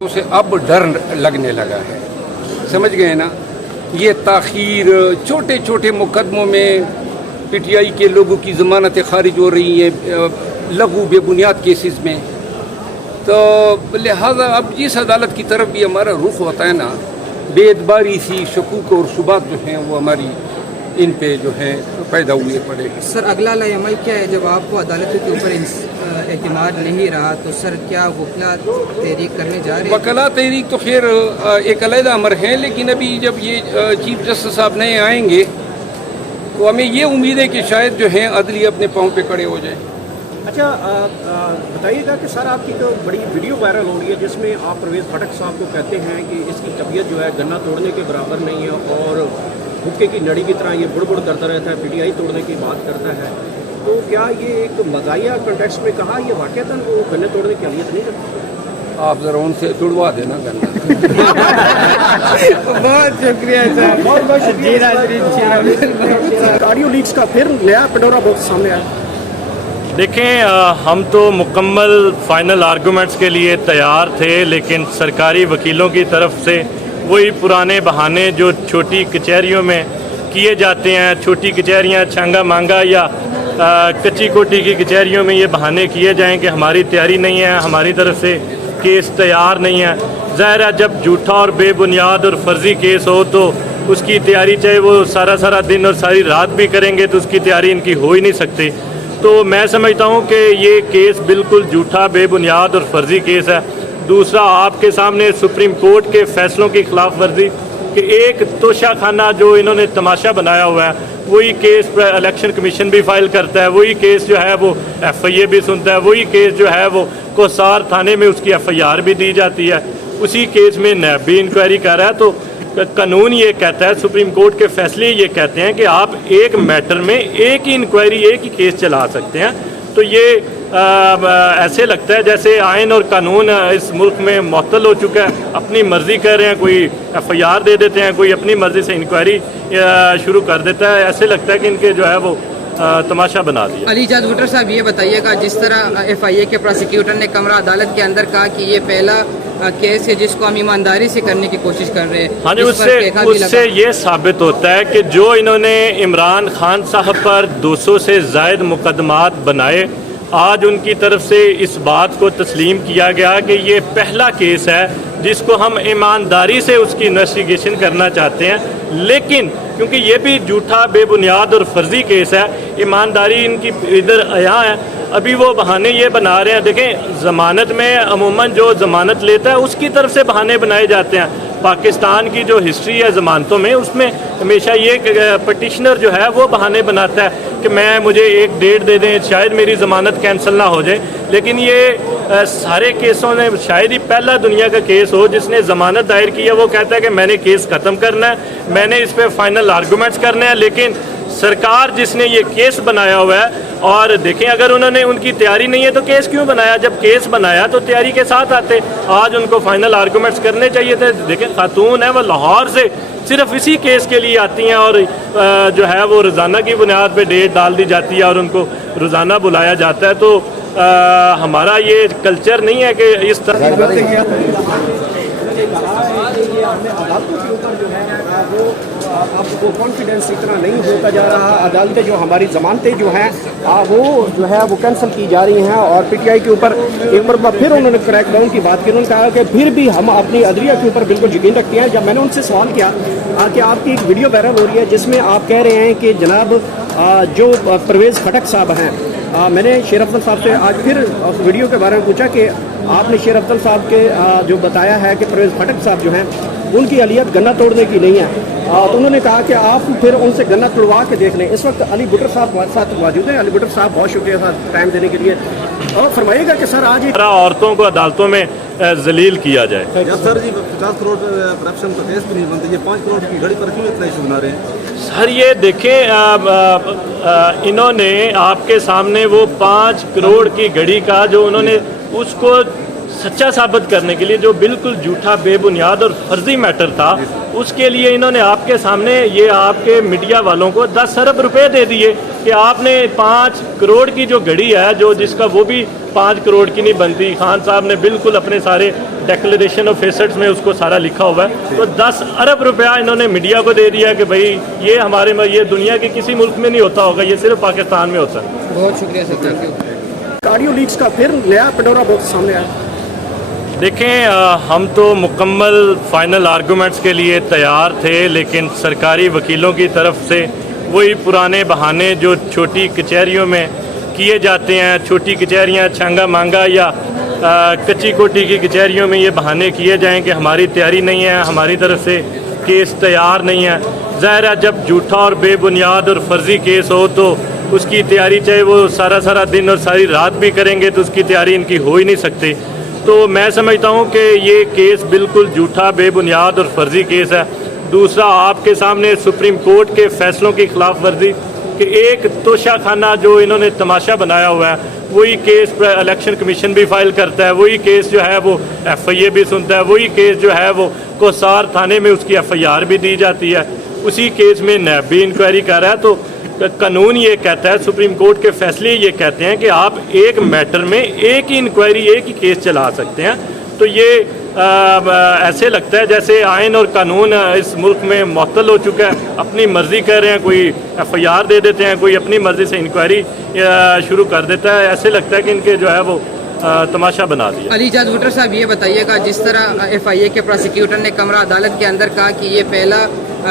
उसे अब डर लगने लगा है, समझ गए ना। ये ताख़ीर, छोटे छोटे मुकदमों में पीटीआई के लोगों की ज़मानतें खारिज हो रही हैं लघु बेबुनियाद केसेस में, तो लिहाजा अब जिस अदालत की तरफ भी हमारा रुख होता है ना, बेएतबारी सी शकूक और शुबात जो हैं वो हमारी इन पे जो है पैदा हुए पड़े। सर अगला अमल क्या है जब आपको अदालतों के ऊपर एतमाद नहीं रहा, तो सर क्या वकला तहरीक करने जा रहे हैं? वकला तहरीक तो खैर एक अलहदा अमर है, लेकिन अभी जब ये चीफ जस्टिस साहब नए आएंगे तो हमें ये उम्मीद है कि शायद जो है अदली अपने पाँव पे खड़े हो जाए। अच्छा, बताइएगा कि सर आपकी तो बड़ी वीडियो वायरल हो रही है जिसमें आप परवेज़ खटक साहब को कहते हैं कि इसकी तबीयत जो है गन्ना तोड़ने के बराबर नहीं है और हुक्के की नड़ी की तरह ये बुड़ करता रहता है, पीटीआई तोड़ने की बात करता है। तो क्या ये एक मज़ाहिया कॉन्टेक्स्ट में कहा, ये वाक़तन वो गन्ने तोड़ने की अहलियत नहीं रखता? आप ज़रा उनसे तुड़वा देना गन्ना। बहुत शुक्रिया सर, बहुत बहुत शुक्रिया। ऑडियो लीक्स का फिर नया पेंडोरा बॉक्स सामने आया। देखें, हम तो मुकम्मल फाइनल आर्गूमेंट्स के लिए तैयार थे, लेकिन सरकारी वकीलों की तरफ से वही पुराने बहाने जो छोटी कचहरियों में किए जाते हैं, छोटी कचहरियाँ छांगा मांगा या कच्ची कोटी की कचहरियों में ये बहाने किए जाएं कि हमारी तैयारी नहीं है, हमारी तरफ से केस तैयार नहीं है। ज़ाहिर है जब झूठा और बेबुनियाद और फर्जी केस हो तो उसकी तैयारी चाहे वो सारा दिन और सारी रात भी करेंगे तो उसकी तैयारी इनकी हो ही नहीं सकती। तो मैं समझता हूँ कि ये केस बिल्कुल झूठा, बेबुनियाद और फर्जी केस है। दूसरा, आपके सामने सुप्रीम कोर्ट के फैसलों की खिलाफ वर्जी कि एक तोशा खाना जो इन्होंने तमाशा बनाया हुआ है, वही केस पर इलेक्शन कमीशन भी फाइल करता है, वही केस जो है वो FIA भी सुनता है, वही केस जो है वो कोसार थाने में उसकी FIR भी दी जाती है, उसी केस में नैब भी इंक्वायरी कर रहा है। तो कानून ये कहता है, सुप्रीम कोर्ट के फैसले ये कहते हैं कि आप एक मैटर में एक ही इंक्वायरी, एक ही केस चला सकते हैं। तो ये ऐसे लगता है जैसे आइन और कानून इस मुल्क में मुअत्तल हो चुका है, अपनी मर्ज़ी कर रहे हैं, कोई FIR दे देते हैं, कोई अपनी मर्ज़ी से इंक्वायरी शुरू कर देता है। ऐसे लगता है कि इनके जो है वो तमाशा बना दिया। अली जाद भुट्टर साहब ये बताइएगा, जिस तरह FIA के प्रोसिक्यूटर ने कमरा अदालत के अंदर कहा कि ये पहला केस है जिसको हम ईमानदारी से करने की कोशिश कर रहे हैं, हाँ जी, उससे ये साबित होता है कि जो इन्होंने इमरान खान साहब पर 200 से ज़ायद मुकदमात बनाए, आज उनकी तरफ से इस बात को तस्लीम किया गया कि ये पहला केस है जिसको हम ईमानदारी से उसकी इन्वेस्टिगेशन करना चाहते हैं। लेकिन क्योंकि ये भी झूठा, बेबुनियाद और फर्जी केस है, ईमानदारी इनकी इधर यहाँ है, अभी वो बहाने ये बना रहे हैं। देखें, ज़मानत में अमूमन जो ज़मानत लेता है उसकी तरफ से बहाने बनाए जाते हैं। पाकिस्तान की जो हिस्ट्री है ज़मानतों में, उसमें हमेशा ये पटिशनर जो है वो बहाने बनाता है कि मुझे एक डेट दे दें, शायद मेरी ज़मानत कैंसिल ना हो जाए। लेकिन ये सारे केसों में शायद ही पहला दुनिया का केस हो जिसने ज़मानत दायर की है। वो कहता है कि मैंने केस ख़त्म करना है, मैंने इस पर फाइनल आर्गूमेंट्स करने हैं, लेकिन सरकार जिसने ये केस बनाया हुआ है, और देखें अगर उन्होंने उनकी तैयारी नहीं है तो केस क्यों बनाया? जब केस बनाया तो तैयारी के साथ आते, आज उनको फाइनल आर्गूमेंट्स करने चाहिए थे। देखें, खातून है वो लाहौर से सिर्फ इसी केस के लिए आती हैं और जो है वो रोज़ाना की बुनियाद पे डेट डाल दी जाती है और उनको रोज़ाना बुलाया जाता है। तो हमारा ये कल्चर नहीं है कि इस तरह अब वो कॉन्फिडेंस इतना नहीं होता जा रहा। अदालतें जो हमारी ज़मानतें जो हैं वो जो है वो कैंसिल की जा रही हैं और पीटीआई के ऊपर एक बार फिर उन्होंने क्रैकडाउन की बात की। उन्होंने कहा कि फिर भी हम अपनी अदलिया के ऊपर बिल्कुल यकीन रखते हैं। जब मैंने उनसे सवाल किया कि आपकी एक वीडियो वायरल हो रही है जिसमें आप कह रहे हैं कि जनाब जो परवेज़ खटक साहब हैं, मैंने शेर अफजल साहब से आज फिर वीडियो के बारे में पूछा कि आपने शेर अफजल साहब के जो बताया है कि परवेज़ खटक साहब जो हैं उनकी अहलियत गन्ना तोड़ने की नहीं है, तो उन्होंने कहा कि आप फिर उनसे गन्ना तुड़वा के देख लें। इस वक्त अली भुट्टर साहब हमारे साथ मौजूद हैं। अली भुट्टर साहब, बहुत शुक्रिया साथ टाइम देने के लिए। और फरमाइएगा कि सर आज औरतों को अदालतों में जलील किया जाए। सर जी 50 करोड़ करप्शन का केस भी नहीं बनते, ये 5 करोड़ की घड़ी पर क्यों इतना इशू बना रहे हैं? सर ये देखें, इन्होंने आपके सामने वो 5 करोड़ की घड़ी का जो उन्होंने उसको सच्चा साबित करने के लिए जो बिल्कुल झूठा, बेबुनियाद और फर्जी मैटर था, उसके लिए इन्होंने आपके सामने, ये आपके मीडिया वालों को 10 अरब रुपए दे दिए कि आपने 5 करोड़ की जो घड़ी है, जो जिसका वो भी 5 करोड़ की नहीं बनती, खान साहब ने बिल्कुल अपने सारे डिक्लेरेशन ऑफ एसेट्स में उसको सारा लिखा हुआ है, तो 10 अरब रुपया इन्होंने मीडिया को दे दिया कि भाई ये हमारे में, ये दुनिया के किसी मुल्क में नहीं होता होगा, ये सिर्फ पाकिस्तान में होता है। बहुत शुक्रिया sir, thank you. Audio leaks का फिर नया पेंडोरा बॉक्स सामने आया। देखें, हम तो मुकम्मल फाइनल आर्गूमेंट्स के लिए तैयार थे, लेकिन सरकारी वकीलों की तरफ से वही पुराने बहाने जो छोटी कचहरियों में किए जाते हैं, छोटी कचहरियाँ छांगा मांगा या कच्ची कोठी की कचहरियों में ये बहाने किए जाएं कि हमारी तैयारी नहीं है, हमारी तरफ से केस तैयार नहीं है। ज़ाहिर है, जब झूठा और बेबुनियाद और फर्जी केस हो तो उसकी तैयारी, चाहे वो सारा दिन और सारी रात भी करेंगे, तो उसकी तैयारी इनकी हो ही नहीं सकती। तो मैं समझता हूँ कि ये केस बिल्कुल झूठा, बेबुनियाद और फर्जी केस है। दूसरा, आपके सामने सुप्रीम कोर्ट के फैसलों की खिलाफ वर्जी कि एक तोशाखाना जो इन्होंने तमाशा बनाया हुआ है, वही केस इलेक्शन कमीशन भी फाइल करता है, वही केस जो है वो FIA भी सुनता है, वही केस जो है वो कोसार थाने में उसकी FIR भी दी जाती है, उसी केस में नैब भी इंक्वायरी कर रहा है। तो कानून ये कहता है, सुप्रीम कोर्ट के फैसले ये कहते हैं कि आप एक मैटर में एक ही इंक्वायरी, एक ही केस चला सकते हैं। तो ये ऐसे लगता है जैसे आइन और कानून इस मुल्क में मुअत्तल हो चुका है, अपनी मर्जी कर रहे हैं, कोई FIR दे देते हैं, कोई अपनी मर्जी से इंक्वायरी शुरू कर देता है। ऐसे लगता है कि इनके जो है वो तमाशा बना दिया। अली इजाज़ भुट्टो साहब, ये बताइएगा, जिस तरह FIA के प्रोसिक्यूटर ने कमरा अदालत के अंदर कहा कि ये पहला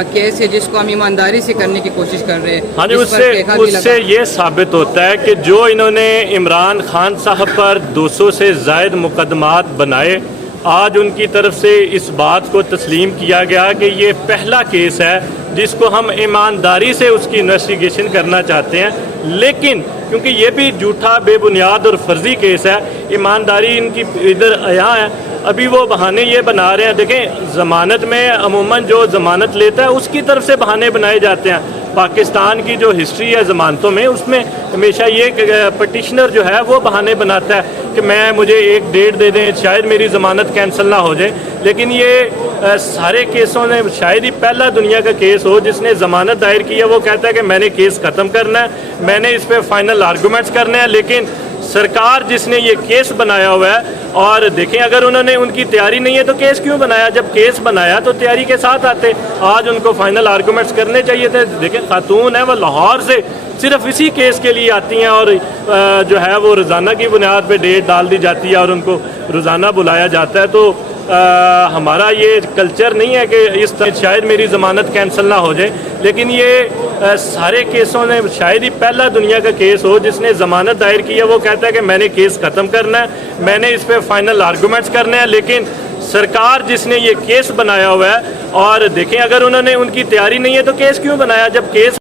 केस है जिसको हम ईमानदारी से करने की कोशिश कर रहे हैं, हाँ जी, उससे ये साबित होता है कि जो इन्होंने इमरान खान साहब पर 200 से ज़ायद मुकदमात बनाए, आज उनकी तरफ से इस बात को तस्लीम किया गया कि ये पहला केस है जिसको हम ईमानदारी से उसकी इन्वेस्टिगेशन करना चाहते हैं। लेकिन क्योंकि ये भी झूठा, बेबुनियाद और फर्जी केस है, ईमानदारी इनकी इधर यहाँ है, अभी वो बहाने ये बना रहे हैं। देखें, ज़मानत में अमूमन जो ज़मानत लेता है उसकी तरफ से बहाने बनाए जाते हैं। पाकिस्तान की जो हिस्ट्री है ज़मानतों में, उसमें हमेशा ये पटिशनर जो है वो बहाने बनाता है कि मुझे एक डेट दे दें, शायद मेरी ज़मानत कैंसिल ना हो जाए। लेकिन ये सारे केसों में शायद ही पहला दुनिया का केस हो जिसने ज़मानत दायर की है, वो कहता है कि मैंने केस ख़त्म करना है, मैंने इस पर फाइनल आर्गूमेंट्स करने हैं। लेकिन सरकार जिसने ये केस बनाया हुआ है, और देखें, अगर उन्होंने, उनकी तैयारी नहीं है तो केस क्यों बनाया? जब केस बनाया तो तैयारी के साथ आते, आज उनको फाइनल आर्गूमेंट्स करने चाहिए थे। देखें, खातून है वो लाहौर से सिर्फ इसी केस के लिए आती हैं और जो है वो रोज़ाना की बुनियाद पे डेट डाल दी जाती है और उनको रोज़ाना बुलाया जाता है। तो हमारा ये कल्चर नहीं है कि इस तरह शायद मेरी ज़मानत कैंसिल ना हो जाए। लेकिन ये सारे केसों में शायद ही पहला दुनिया का केस हो जिसने ज़मानत दायर की है, वो कहता है कि मैंने केस ख़त्म करना है, मैंने इस पर फाइनल आर्गूमेंट्स करने हैं। लेकिन सरकार जिसने ये केस बनाया हुआ है, और देखें, अगर उन्होंने, उनकी तैयारी नहीं है तो केस क्यों बनाया? जब केस